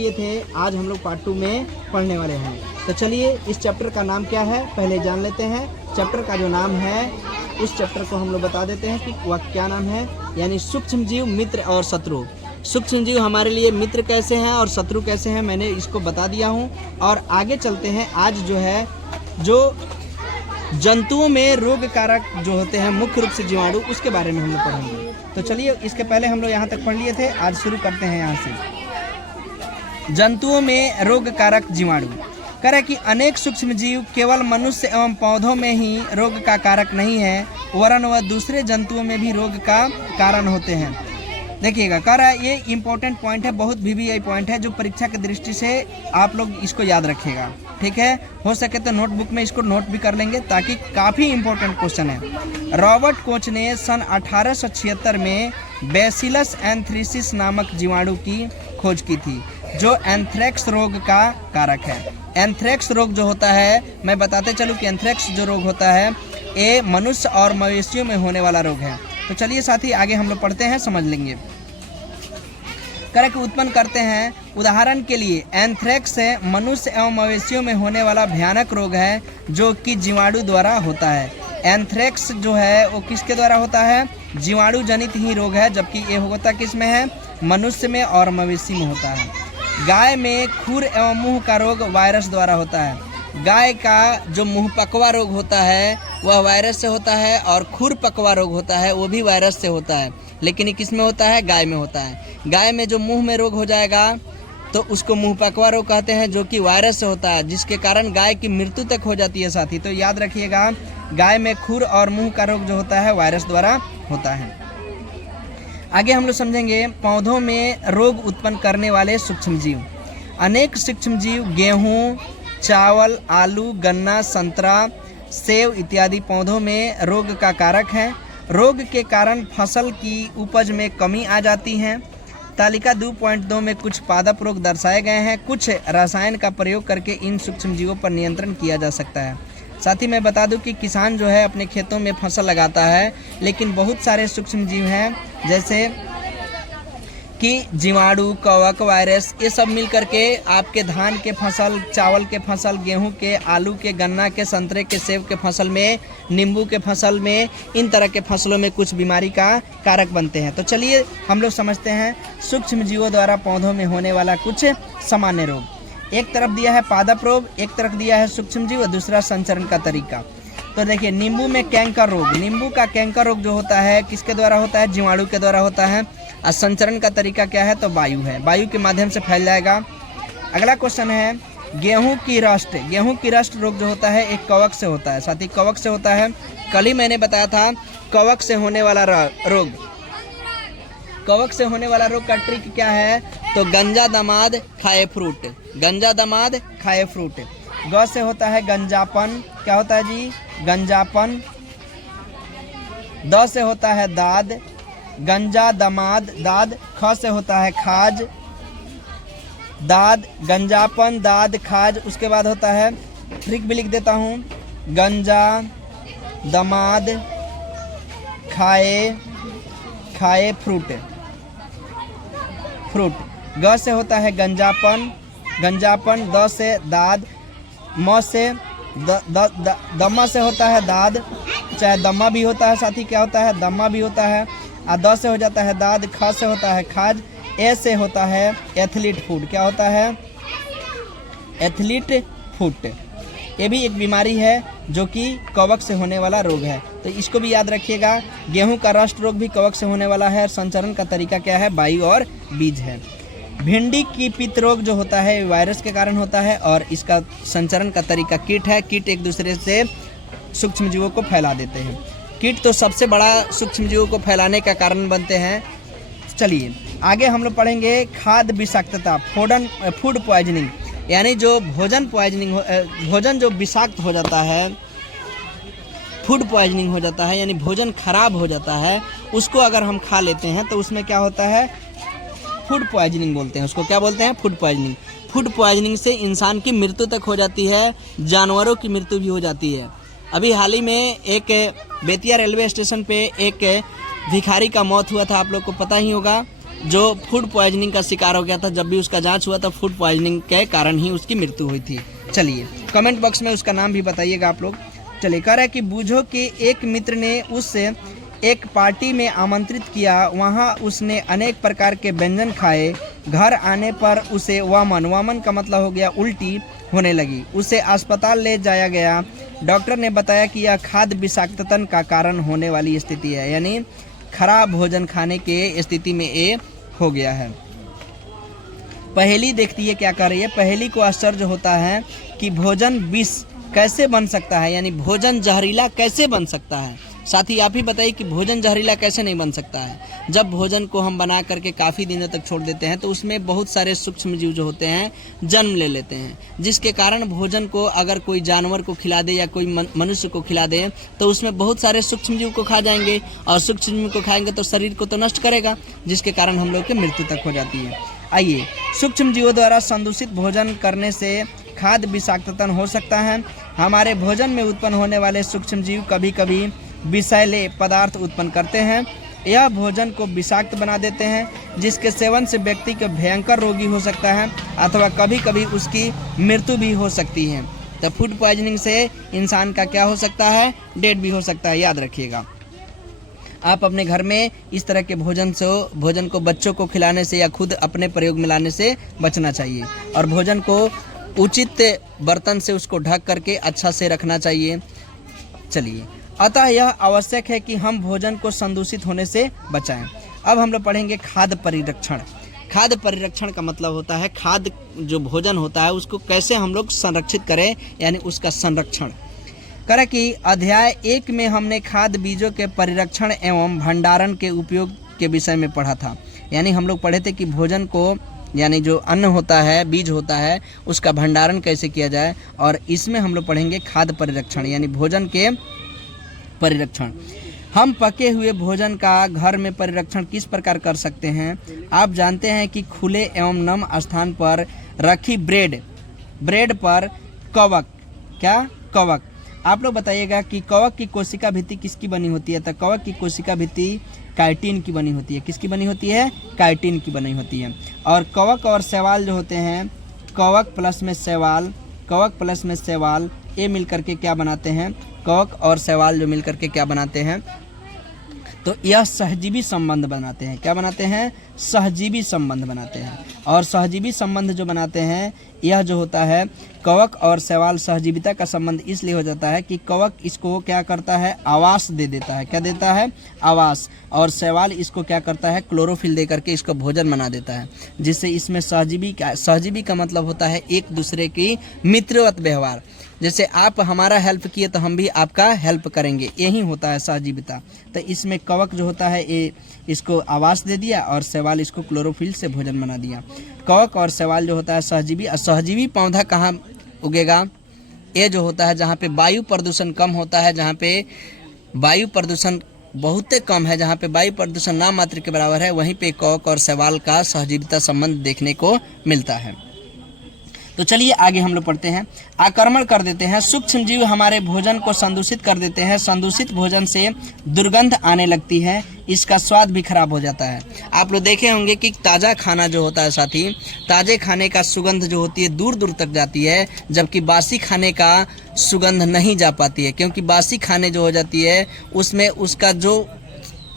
ये थे, आज हम लोग पार्ट 2 में पढ़ने वाले हैं। तो चलिए इस चैप्टर का नाम क्या है पहले जान लेते हैं। चैप्टर का जो नाम है उस चैप्टर को हम लोग बता देते हैं कि वह क्या नाम है, यानी सूक्ष्म जीव, मित्र और शत्रु। सूक्ष्म जीव हमारे लिए मित्र कैसे हैं और शत्रु कैसे हैं, मैंने इसको बता दिया हूँ। और आगे चलते हैं, आज जो है जो जंतुओं में रोग कारक जो होते हैं मुख्य रूप से जीवाणु, उसके बारे में हम लोग पढ़ेंगे। तो चलिए इसके पहले हम लोग यहाँ तक पढ़ लिए थे, आज शुरू करते हैं यहाँ से। जंतुओं में रोग कारक जीवाणु। कह रहे कि अनेक सूक्ष्म जीव केवल मनुष्य एवं पौधों में ही रोग का कारक नहीं है, वरन वह दूसरे जंतुओं में भी रोग का कारण होते हैं। देखिएगा, कह रहा है ये इंपॉर्टेंट पॉइंट है, बहुत VVI पॉइंट है जो परीक्षा की दृष्टि से आप लोग इसको याद रखिएगा, ठीक है। हो सके तो नोटबुक में इसको नोट भी कर लेंगे ताकि काफ़ी इंपॉर्टेंट क्वेश्चन है। रॉबर्ट कोच ने सन 1876 में बैसिलस एंथ्रेसिस नामक जीवाणु की खोज की थी जो एंथ्रेक्स रोग का कारक है। एंथ्रेक्स रोग जो होता है, मैं बताते चलूँ कि एंथ्रेक्स जो रोग होता है ये मनुष्य और मवेशियों में होने वाला रोग है। तो चलिए साथी आगे हम लोग पढ़ते हैं, समझ लेंगे। करक उत्पन्न करते हैं, उदाहरण के लिए एंथ्रेक्स मनुष्य एवं मवेशियों में होने वाला भयानक रोग है जो कि जीवाणु द्वारा होता है। एंथ्रेक्स जो है वो किसके द्वारा होता है, जीवाणु जनित ही रोग है, जबकि ये होता किस में है, मनुष्य में और मवेशी में होता है। गाय में खुर एवं मुंह का रोग वायरस द्वारा होता है। गाय का जो मुंह पकवा रोग होता है वह वायरस से होता है, और खुर पकवा रोग होता है वो भी वायरस से होता है, लेकिन ये किस में होता है, गाय में होता है। गाय में जो मुंह में रोग हो जाएगा तो उसको मुंह पकवा रोग कहते हैं, जो कि वायरस से होता है, जिसके कारण गाय की मृत्यु तक हो जाती है साथी। तो याद रखिएगा, गाय में खुर और मुंह का रोग जो होता है वायरस द्वारा होता है। आगे हम लोग समझेंगे पौधों में रोग उत्पन्न करने वाले सूक्ष्म जीव। अनेक सूक्ष्म जीव गेहूँ, चावल, आलू, गन्ना, संतरा, सेब इत्यादि पौधों में रोग का कारक है। रोग के कारण फसल की उपज में कमी आ जाती है। तालिका 2.2 में कुछ पादप रोग दर्शाए गए हैं। कुछ रसायन का प्रयोग करके इन सूक्ष्म जीवों पर नियंत्रण किया जा सकता है। साथ ही मैं बता दूं कि किसान जो है अपने खेतों में फसल लगाता है, लेकिन बहुत सारे सूक्ष्म जीव हैं जैसे कि जीवाणु, कवक, वायरस, ये सब मिल करके आपके धान के फसल, चावल के फसल, गेहूं के, आलू के, गन्ना के, संतरे के, सेब के फसल में, नींबू के फसल में, इन तरह के फसलों में कुछ बीमारी का कारक बनते हैं। तो चलिए हम लोग समझते हैं सूक्ष्म जीवों द्वारा पौधों में होने वाला कुछ सामान्य रोग। एक तरफ दिया है पादप रोग, एक तरफ दिया है सूक्ष्म जीव और दूसरा संचरण का तरीका। तो देखिए, नींबू में कैंकर रोग। नींबू का कैंकर रोग जो होता है किसके द्वारा होता है, जीवाणु के द्वारा होता है। और संचरण का तरीका क्या है, तो वायु है, वायु के माध्यम से फैल जाएगा। अगला क्वेश्चन है गेहूं की रस्ट। गेहूं की रस्ट रोग जो होता है एक कवक से होता है साथी, कवक से होता है। कल ही मैंने बताया था कवक से होने वाला रोग। कवक से होने वाला रोग का ट्रिक क्या है, तो गंजा दमाद खाए फ्रूट। गंजा दमाद खाए फ्रूट। ग से होता है गंजापन, क्या होता है जी, गंजापन। द से होता है दाद, गंजा दमाद दाद। ख से होता है खाज, दाद, गंजापन, दाद, खाज। उसके बाद होता है, ट्रिक भी लिख देता हूँ, गंजा दमाद खाए फ्रूट। ग से होता है गंजापन, गंजापन। द से दाद। म से दम्मा से होता है दाद, चाहे दम्मा भी होता है साथी, क्या होता है, दम्मा भी होता है। और द से हो जाता है दाद। ख से होता है खाज। ए से होता है एथलीट फूड, क्या होता है, एथलीट फूड। ये भी एक बीमारी है जो कि कवक से होने वाला रोग है, तो इसको भी याद रखिएगा। गेहूं का रस्ट रोग भी कवक से होने वाला है। संचरण का तरीका क्या है, वायु और बीज है। भिंडी की पित्त रोग जो होता है वायरस के कारण होता है, और इसका संचरण का तरीका कीट है। कीट एक दूसरे से सूक्ष्म जीवों को फैला देते हैं। कीट तो सबसे बड़ा सूक्ष्म जीवों को फैलाने का कारण बनते हैं। चलिए आगे हम लोग पढ़ेंगे खाद्य विषाक्तता, फूड पॉइजनिंग, यानी जो भोजन पॉइजनिंग, भोजन जो विषाक्त हो जाता है, फूड पॉइजनिंग हो जाता है, यानी भोजन खराब हो जाता है, उसको अगर हम खा लेते हैं तो उसमें क्या होता है, फूड पॉइजनिंग बोलते हैं उसको। क्या बोलते हैं, फूड पॉइजनिंग। फूड पॉइजनिंग से इंसान की मृत्यु तक हो जाती है, जानवरों की मृत्यु भी हो जाती है। अभी हाल ही में एक बेतिया रेलवे स्टेशन पे एक भिखारी का मौत हुआ था, आप लोग को पता ही होगा। जो फूड पॉइजनिंग का शिकार हो गया था। जब भी उसका जांच हुआ था फूड पॉइजनिंग के कारण ही उसकी मृत्यु हुई थी। चलिए कमेंट बॉक्स में उसका नाम भी बताइएगा आप लोग। चलिए कह रहा है कि बूझो कि एक मित्र ने उससे एक पार्टी में आमंत्रित किया, वहाँ उसने अनेक प्रकार के व्यंजन खाए। घर आने पर उसे वामन का मतलब हो गया उल्टी होने लगी। उसे अस्पताल ले जाया गया। डॉक्टर ने बताया कि यह खाद्य विषाक्तता का कारण होने वाली स्थिति है, यानी खराब भोजन खाने के स्थिति में ये हो गया है। पहेली देखती है क्या कर रही है। पहेली को आश्चर्य होता है कि भोजन विष कैसे बन सकता है, यानी भोजन जहरीला कैसे बन सकता है। साथ ही आप ही बताइए कि भोजन जहरीला कैसे नहीं बन सकता है। जब भोजन को हम बना करके काफ़ी दिनों तक छोड़ देते हैं तो उसमें बहुत सारे सूक्ष्म जीव जो होते हैं जन्म ले लेते हैं, जिसके कारण भोजन को अगर कोई जानवर को खिला दे या कोई मनुष्य को खिला दे तो उसमें बहुत सारे सूक्ष्म जीव को खा जाएंगे, और सूक्ष्म जीव को खाएंगे तो शरीर को तो नष्ट करेगा, जिसके कारण हम लोग की मृत्यु तक हो जाती है। आइए, सूक्ष्म जीवों द्वारा संदूषित भोजन करने से खाद्य विषाक्तता हो सकता है। हमारे भोजन में उत्पन्न होने वाले सूक्ष्म जीव कभी कभी विषैले पदार्थ उत्पन्न करते हैं। यह भोजन को विषाक्त बना देते हैं, जिसके सेवन से व्यक्ति को भयंकर रोगी हो सकता है अथवा कभी कभी उसकी मृत्यु भी हो सकती है। तो फूड पॉइजनिंग से इंसान का क्या हो सकता है, डेथ भी हो सकता है, याद रखिएगा। आप अपने घर में इस तरह के भोजन को बच्चों को खिलाने से या खुद अपने प्रयोग में लाने से बचना चाहिए, और भोजन को उचित बर्तन से उसको ढक करके अच्छा से रखना चाहिए। चलिए, अतः यह आवश्यक है कि हम भोजन को संदूषित होने से बचाएं। अब हम लोग पढ़ेंगे खाद्य परिरक्षण। खाद्य परिरक्षण का मतलब होता है खाद्य जो भोजन होता है उसको कैसे हम लोग संरक्षित करें, यानी उसका संरक्षण करें। कि अध्याय 1 में हमने खाद्य बीजों के परिरक्षण एवं भंडारण के उपयोग के विषय में पढ़ा था। यानी हम लोग पढ़े थे कि भोजन को, यानी जो अन्न होता है, बीज होता है, उसका भंडारण कैसे किया जाए, और इसमें हम लोग पढ़ेंगे खाद्य परिरक्षण यानी भोजन के परिरक्षण। हम पके हुए भोजन का घर में परिरक्षण किस प्रकार कर सकते हैं। आप जानते हैं कि खुले एवं नम स्थान पर रखी ब्रेड पर कवक, आप लोग बताइएगा कि कवक की कोशिका भित्ति किसकी बनी होती है। तो कवक की कोशिका भित्ति काइटिन की बनी होती है। किसकी बनी होती है, काइटिन की बनी होती है। और कवक और शैवाल जो होते हैं, कवक प्लस में शैवाल ये मिलकर के क्या बनाते हैं, कवक और शैवाल जो मिलकर के क्या बनाते हैं, तो यह सहजीवी संबंध बनाते हैं। क्या बनाते हैं, सहजीवी संबंध बनाते हैं। और सहजीवी संबंध जो बनाते हैं, यह जो होता है कवक और शैवाल सहजीविता का संबंध इसलिए हो जाता है कि कवक इसको क्या करता है, आवास दे देता है। क्या देता है, आवास। और शैवाल इसको क्या करता है, क्लोरोफिल दे करके इसको भोजन बना देता है, जिससे इसमें सहजीवी का मतलब होता है एक दूसरे की मित्रवत व्यवहार। जैसे आप हमारा हेल्प किए तो हम भी आपका हेल्प करेंगे, यही होता है सहजीविता। तो इसमें कवक जो होता है ये इसको आवास दे दिया और शैवाल इसको क्लोरोफिल से भोजन बना दिया। कवक और शैवाल जो होता है सहजीवी। और सहजीवी पौधा कहाँ उगेगा, ये जो होता है जहाँ पे वायु प्रदूषण कम होता है, जहाँ पे वायु प्रदूषण बहुत कम है, जहाँ पे वायु प्रदूषण नाम मात्र के बराबर है, वहीं पे कवक और शैवाल का सहजीविता संबंध देखने को मिलता है। तो चलिए आगे हम लोग पढ़ते हैं। आक्रमण कर देते हैं। सूक्ष्म जीव हमारे भोजन को संदूषित कर देते हैं। संदूषित भोजन से दुर्गंध आने लगती है, इसका स्वाद भी खराब हो जाता है। आप लोग देखे होंगे कि ताज़ा खाना जो होता है साथी, ताज़े खाने का सुगंध जो होती है दूर दूर तक जाती है, जबकि बासी खाने का सुगंध नहीं जा पाती है। क्योंकि बासी खाने जो हो जाती है उसमें उसका जो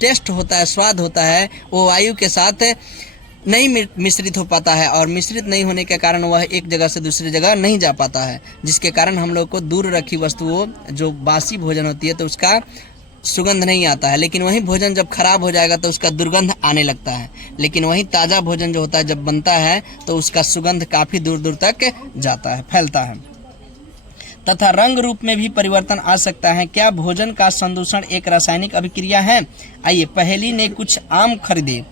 टेस्ट होता है, स्वाद होता है, वो वायु के साथ नहीं मिश्रित हो पाता है, और मिश्रित नहीं होने के कारण वह एक जगह से दूसरी जगह नहीं जा पाता है, जिसके कारण हम लोग को दूर रखी वस्तुओं जो बासी भोजन होती है तो उसका सुगंध नहीं आता है। लेकिन वही भोजन जब खराब हो जाएगा तो उसका दुर्गंध आने लगता है। लेकिन वही ताज़ा भोजन जो होता है जब बनता है तो उसका सुगंध काफ़ी दूर दूर तक जाता है, फैलता है। तथा रंग रूप में भी परिवर्तन आ सकता है। क्या भोजन का संदूषण एक रासायनिक अभिक्रिया है। आइए, पहेली ने कुछ आम खरीदे।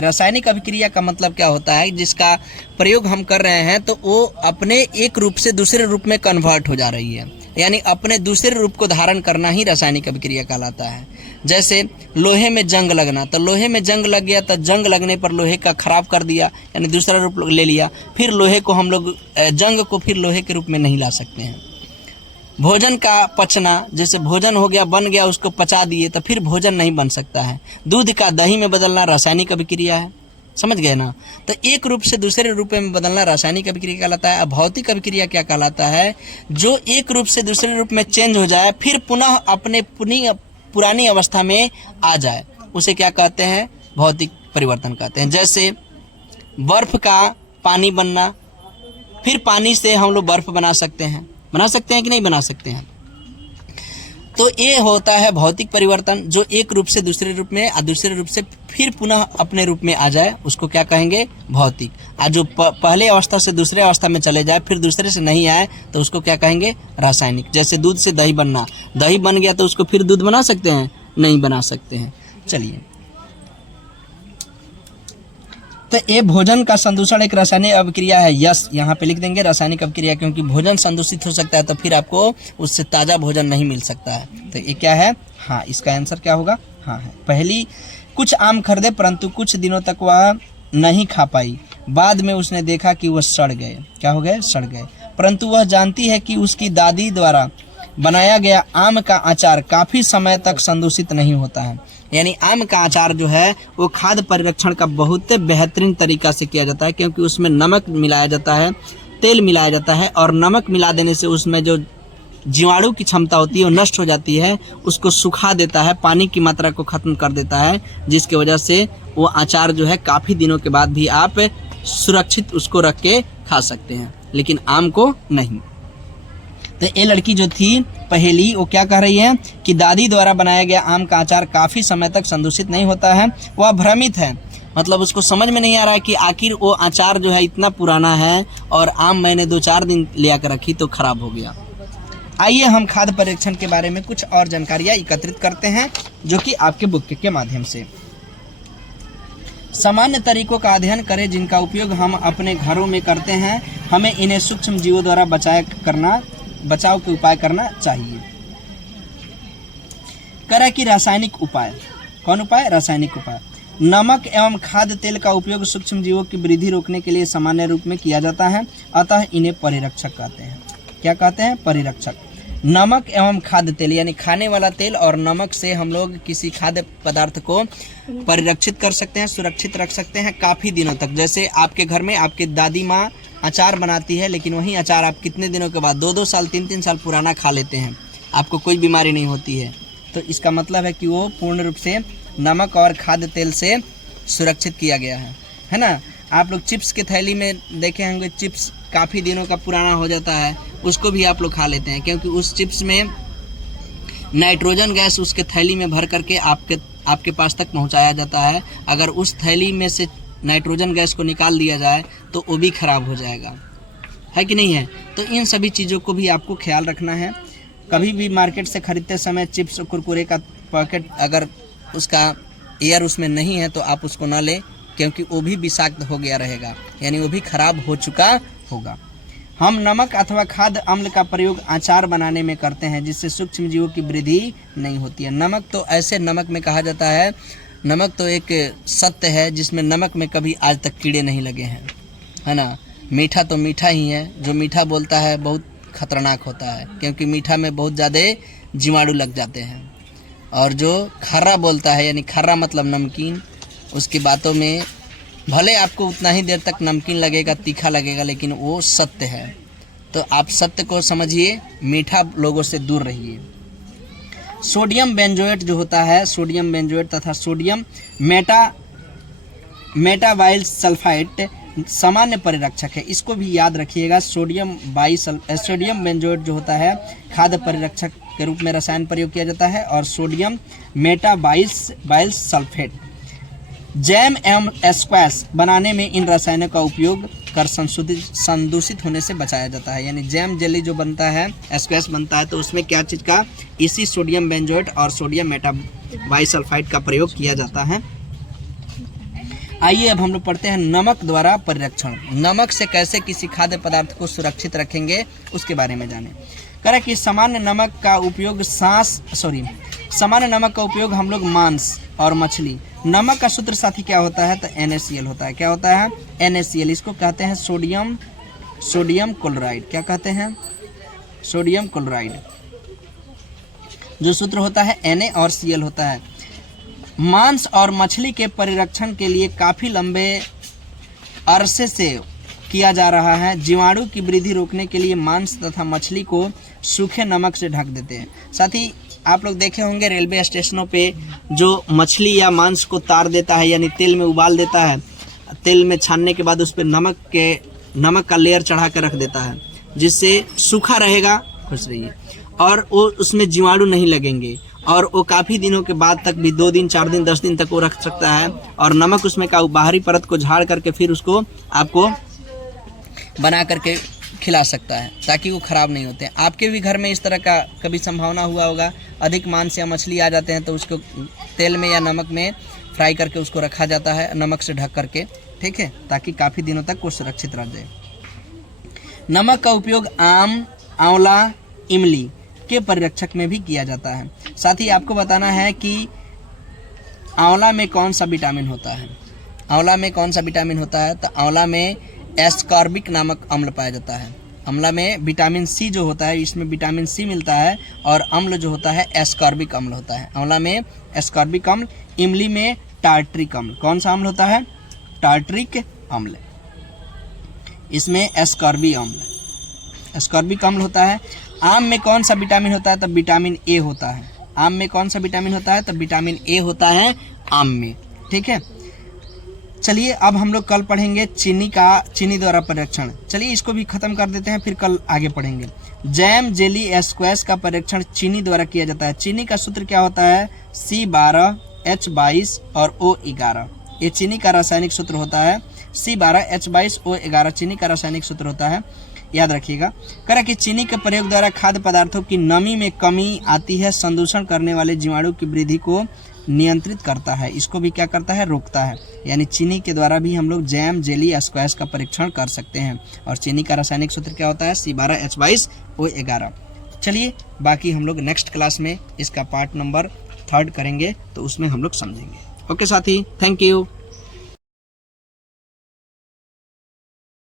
रासायनिक अभिक्रिया का मतलब क्या होता है, जिसका प्रयोग हम कर रहे हैं तो वो अपने एक रूप से दूसरे रूप में कन्वर्ट हो जा रही है, यानी अपने दूसरे रूप को धारण करना ही रासायनिक अभिक्रिया कहलाता है। जैसे लोहे में जंग लगना, तो लोहे में जंग लग गया तो जंग लगने पर लोहे का खराब कर दिया, यानी दूसरा रूप ले लिया। फिर लोहे को हम लोग जंग को फिर लोहे के रूप में नहीं ला सकते हैं। भोजन का पचना, जैसे भोजन हो गया, बन गया, उसको पचा दिए तो फिर भोजन नहीं बन सकता है। दूध का दही में बदलना रासायनिक अभिक्रिया है, समझ गए ना। तो एक रूप से दूसरे रूप में बदलना रासायनिक अभिक्रिया कहलाता है। अब भौतिक अभिक्रिया क्या कहलाता है? जो एक रूप से दूसरे रूप में चेंज हो जाए, फिर पुनः अपने पुरानी अवस्था में आ जाए, उसे क्या कहते हैं? भौतिक परिवर्तन कहते हैं। जैसे बर्फ का पानी बनना, फिर पानी से हम लोग बर्फ बना सकते हैं कि नहीं बना सकते हैं? तो ये होता है भौतिक परिवर्तन, जो एक रूप से दूसरे रूप में और दूसरे रूप से फिर पुनः अपने रूप में आ जाए, उसको क्या कहेंगे? भौतिक। और जो पहले अवस्था से दूसरे अवस्था में चले जाए, फिर दूसरे से नहीं आए, तो उसको क्या कहेंगे? रासायनिक। जैसे दूध से दही बनना, दही बन गया तो उसको फिर दूध बना सकते हैं? नहीं बना सकते हैं। चलिए, तो ये भोजन का संदूषण एक रासायनिक अभिक्रिया है। यस, यहाँ पे लिख देंगे रासायनिक अभिक्रिया, क्योंकि भोजन संदूषित हो सकता है तो फिर आपको उससे ताज़ा भोजन नहीं मिल सकता है। तो ये क्या है? हाँ, इसका आंसर क्या होगा? हाँ है पहली। कुछ आम खरीदे परंतु कुछ दिनों तक वह नहीं खा पाई, बाद में उसने देखा कि वह सड़ गए। क्या हो गए? सड़ गए। परंतु वह जानती है कि उसकी दादी द्वारा बनाया गया आम का अचार काफ़ी समय तक संदूषित नहीं होता है। यानी आम का अचार जो है वो खाद्य परिरक्षण का बहुत बेहतरीन तरीका से किया जाता है, क्योंकि उसमें नमक मिलाया जाता है, तेल मिलाया जाता है, और नमक मिला देने से उसमें जो जीवाणु की क्षमता होती है वो नष्ट हो जाती है, उसको सुखा देता है, पानी की मात्रा को खत्म कर देता है, जिसकी वजह से वो अचार जो है काफ़ी दिनों के बाद भी आप सुरक्षित उसको रख के खा सकते हैं, लेकिन आम को नहीं। तो ये लड़की जो थी पहेली, वो क्या कह रही है कि दादी द्वारा बनाया गया आम का अचार काफ़ी समय तक संदूषित नहीं होता है। वह भ्रमित है, मतलब उसको समझ में नहीं आ रहा है कि आखिर वो अचार जो है इतना पुराना है और आम मैंने 2-4 दिन ले आकर रखी तो खराब हो गया। आइए हम खाद्य परीक्षण के बारे में कुछ और जानकारियाँ एकत्रित करते हैं, जो कि आपके बुक के माध्यम से। सामान्य तरीकों का अध्ययन करें जिनका उपयोग हम अपने घरों में करते हैं। हमें इन्हें सूक्ष्म जीवों द्वारा बचाव के उपाय करना चाहिए। करें कि रासायनिक उपाय। कौन उपाय? रासायनिक उपाय। नमक एवं खाद्य तेल का उपयोग सूक्ष्म जीवों की वृद्धि रोकने के लिए सामान्य रूप में किया जाता है, अतः इन्हें परिरक्षक कहते हैं। क्या कहते हैं? परिरक्षक। नमक एवं खाद्य तेल, यानी खाने वाला तेल और नमक से हम लोग किसी खाद्य पदार्थ को परिरक्षित कर सकते हैं, सुरक्षित रख सकते हैं काफ़ी दिनों तक। जैसे आपके घर में आपकी दादी माँ अचार बनाती है, लेकिन वही अचार आप कितने दिनों के बाद 2-2 साल 3-3 साल पुराना खा लेते हैं, आपको कोई बीमारी नहीं होती है। तो इसका मतलब है कि वो पूर्ण रूप से नमक और खाद्य तेल से सुरक्षित किया गया है ना। आप लोग चिप्स के थैली में देखे होंगे, चिप्स काफ़ी दिनों का पुराना हो जाता है, उसको भी आप लोग खा लेते हैं, क्योंकि उस चिप्स में नाइट्रोजन गैस उसके थैली में भर करके आपके पास तक पहुंचाया जाता है। अगर उस थैली में से नाइट्रोजन गैस को निकाल दिया जाए तो वो भी ख़राब हो जाएगा, है कि नहीं है? तो इन सभी चीज़ों को भी आपको ख्याल रखना है। कभी भी मार्केट से ख़रीदते समय चिप्स और कुरकुरे का पैकेट अगर उसका एयर उसमें नहीं है तो आप उसको ना लें, क्योंकि वो भी विषाक्त हो गया रहेगा, यानी वो भी खराब हो चुका होगा। हम नमक अथवा खाद्य अम्ल का प्रयोग अचार बनाने में करते हैं, जिससे सूक्ष्म जीवों की वृद्धि नहीं होती है। नमक तो ऐसे नमक में कहा जाता है, नमक तो एक सत्य है जिसमें नमक में कभी आज तक कीड़े नहीं लगे हैं, है ना। मीठा तो मीठा ही है, जो मीठा बोलता है बहुत खतरनाक होता है, क्योंकि मीठा में बहुत ज़्यादा जीवाणु लग जाते हैं। और जो खर्रा बोलता है, यानी खर्रा मतलब नमकीन, उसकी बातों में भले आपको उतना ही देर तक नमकीन लगेगा, तीखा लगेगा, लेकिन वो सत्य है। तो आप सत्य को समझिए, मीठा लोगों से दूर रहिए। सोडियम बेंजोएट जो होता है, सोडियम बेंजोएट तथा सोडियम मेटाबाइल सल्फाइड सामान्य परिरक्षक है, इसको भी याद रखिएगा। सोडियम बेंजोएट जो होता है खाद्य परिरक्षक के रूप में रसायन प्रयोग किया जाता है, और सोडियम मेटाबाइल सल्फेट जैम एवं स्क्वैश बनाने में इन रसायनों का उपयोग कर संदूषित होने से बचाया जाता है। यानी जैम जेली जो बनता है, स्क्वैश बनता है, तो उसमें क्या चीज़ का? इसी सोडियम बेंजोएट और सोडियम मेटाबाइसल्फाइड का प्रयोग किया जाता है। आइए अब हम लोग पढ़ते हैं नमक द्वारा परिरक्षण। नमक से कैसे किसी खाद्य पदार्थ को सुरक्षित रखेंगे उसके बारे में जानें। करें कि सामान्य नमक का उपयोग हम लोग मांस और मछली। नमक का सूत्र साथी क्या होता है? तो NaCl होता है। क्या होता है? NaCl। इसको कहते हैं सोडियम क्लोराइड। क्या कहते हैं? Sodium chloride. जो सूत्र होता है Na और Cl होता है। मांस और मछली के परिरक्षण के लिए काफ़ी लंबे अरसे से किया जा रहा है। जीवाणु की वृद्धि रोकने के लिए मांस तथा मछली को सूखे नमक से ढक देते हैं। साथ ही आप लोग देखे होंगे रेलवे स्टेशनों पे जो मछली या मांस को तार देता है, यानी तेल में उबाल देता है, तेल में छानने के बाद उस पर नमक का लेयर चढ़ा कर रख देता है, जिससे सूखा रहेगा। खुश रहिए। और वो उसमें जीवाणु नहीं लगेंगे और वो काफ़ी दिनों के बाद तक भी 2 दिन 4 दिन 10 दिन तक वो रख सकता है। और नमक उसमें का बाहरी परत को झाड़ करके फिर उसको आपको बना करके खिला सकता है, ताकि वो ख़राब नहीं होते हैं। आपके भी घर में इस तरह का कभी संभावना हुआ होगा, अधिक मांस या मछली आ जाते हैं तो उसको तेल में या नमक में फ्राई करके उसको रखा जाता है, नमक से ढक करके, ठीक है, ताकि काफ़ी दिनों तक वो सुरक्षित रह जाए। नमक का उपयोग आम, आंवला, इमली के परिरक्षक में भी किया जाता है। साथ ही आपको बताना है कि आंवला में कौन सा विटामिन होता है। आंवला में कौन सा विटामिन होता है, तो आंवला में एस्कॉर्बिक नामक अम्ल पाया जाता है। अम्ल में विटामिन सी जो होता है, इसमें विटामिन सी मिलता है, और अम्ल जो होता है एस्कॉर्बिक अम्ल होता है। आंवला में एस्कॉर्बिक अम्ल, इमली में टार्ट्रिक अम्ल। कौन सा अम्ल होता है? टार्ट्रिक अम्ल। इसमें एस्कॉर्बिक अम्ल होता है। आम में कौन सा विटामिन होता है? तो विटामिन ए होता है। आम में कौन सा विटामिन होता है? तो विटामिन ए होता है आम में, ठीक है। चलिए अब हम लोग कल पढ़ेंगे चीनी द्वारा परिरक्षण। चलिए इसको भी खत्म कर देते हैं, फिर कल आगे पढ़ेंगे। जैम, जेली, स्क्वैश का परिरक्षण चीनी द्वारा किया जाता है। चीनी का सूत्र क्या होता है? C12, H22 और O11। ये चीनी का रासायनिक सूत्र होता है। C12, H22, O11 चीनी का रासायनिक सूत्र होता है, याद रखिएगा। करा कि चीनी के प्रयोग द्वारा खाद्य पदार्थों की नमी में कमी आती है, संदूषण करने वाले जीवाणु की वृद्धि को नियंत्रित करता है, इसको भी क्या करता है? रोकता है। यानी चीनी के द्वारा भी हम लोग जैम, जेली, स्क्वैश का परीक्षण कर सकते हैं। और चीनी का रासायनिक सूत्र क्या होता है? C12, H22, O11। चलिए बाकी हम लोग नेक्स्ट क्लास में इसका पार्ट नंबर 3 करेंगे, तो उसमें हम लोग समझेंगे। ओके साथी, थैंक यू।